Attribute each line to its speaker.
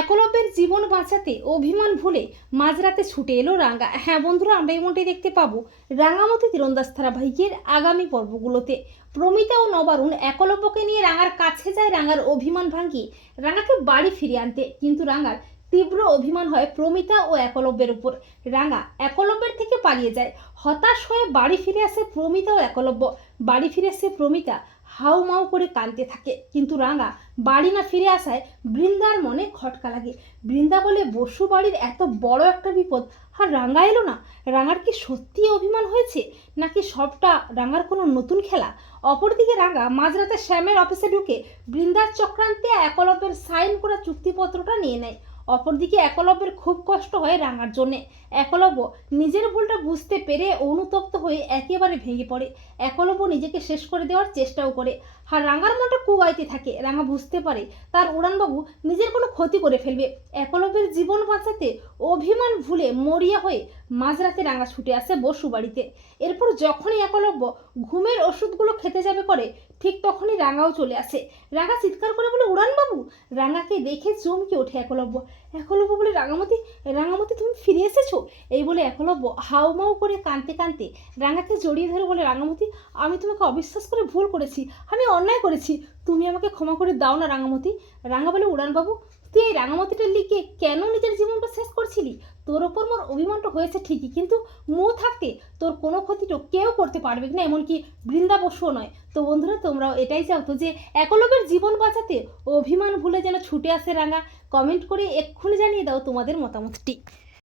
Speaker 1: একলব্যের জীবন বাঁচাতে অভিমান ভুলে মাঝরাতে ছুটে এলো রাঙ্গা। হ্যাঁ বন্ধুরা, আমরা এমনটাই দেখতে পাবো রাঙামতি তীরন্দাজ ধারাবাহিকের আগামী পর্বগুলোতে। প্রমিতা ও নবারুণ একলব্যকে নিয়ে রাঙার কাছে যায় রাঙার অভিমান ভাঙিয়ে রাঙাকে বাড়ি ফিরিয়ে আনতে। কিন্তু রাঙার তীব্র অভিমান হয় প্রমিতা ও একলব্যের উপর। রাঙা একলব্যের থেকে পালিয়ে যায়। হতাশ হয়ে বাড়ি ফিরে আসে প্রমিতা ও একলব্য। বাড়ি ফিরে আসে প্রমিতা হাউ মাউ করে কাঁদতে থাকে। কিন্তু রাঙা বাড়ি না ফিরে আসায় বৃন্দার মনে খটকা লাগে। বৃন্দা বলে, বসু বাড়ির এত বড় একটা বিপদ, আর রাঙা এলো না? রাঙার কি সত্যি অভিমান হয়েছে? নাকি সবটা রাঙার কোনো নতুন খেলা? অপরদিকে রাঙা মাঝরাতে শ্যামের অফিসে ঢুকে বৃন্দার চক্রান্তে একলব্যের সাইন করা চুক্তিপত্রটা নিয়ে নেয়। অপরদিকে একলব্যের খুব কষ্ট হয় রাঙার জন্যে। একলব্য নিজের ভুলটা বুঝতে পেরে অনুতপ্ত হয়ে একেবারে ভেঙে পড়ে। একলব্য নিজেকে শেষ করে দেওয়ার চেষ্টাও করে। আর রাঙার মনটা কুগাইতে থাকে। রাঙা বুঝতে পারে, তার উড়ানবাবু নিজের কোনো ক্ষতি করে ফেলবে। একলব্যের জীবন বাঁচাতে অভিমান ভুলে মরিয়া হয়ে মাঝরাতে রাঙা ছুটে আসে বসু বাড়িতে। এরপর যখনই একলব্য ঘুমের ওষুধগুলো খেতে যাবে করে, ঠিক তখনই রাঙাও চলে আসে। রাঙা চিৎকার করে বলে, উড়ানবাবু! রাঙাকে দেখে চমকে ওঠে একলব্য। একলব্য বলে, রাঙামতি রাঙামতি তুমি ফিরে এসেছ? এই বলে একলব্য হাউমাউ করে কাঁদতে কাঁদতে রাঙাকে জড়িয়ে ধরে বলে রাঙামতি, আমি তোমাকে অবিশ্বাস করে ভুল করেছি, আমি অন্যায় করেছি, তুমি আমাকে ক্ষমা করে দাও না রাঙামতি। রাঙা বলে, উড়ানবাবু, তুই এই রাঙামতিটা লিখে কেন নিজের জীবনটা শেষ করছিলি? তোর ওপর মোর অভিমানটা হয়েছে ঠিকই, কিন্তু মো থাকতে তোর কোনো ক্ষতিটা কেউ করতে পারবে না, এমনকি বৃন্দা বসুও নয়। তো বন্ধুরা, তোমরাও এটাই চাও তো যে একলব্যের জীবন বাঁচাতে অভিমান ভুলে যেন ছুটে আসে রাঙা। কমেন্ট করে এক্ষুনি জানিয়ে দাও তোমাদের মতামতটি।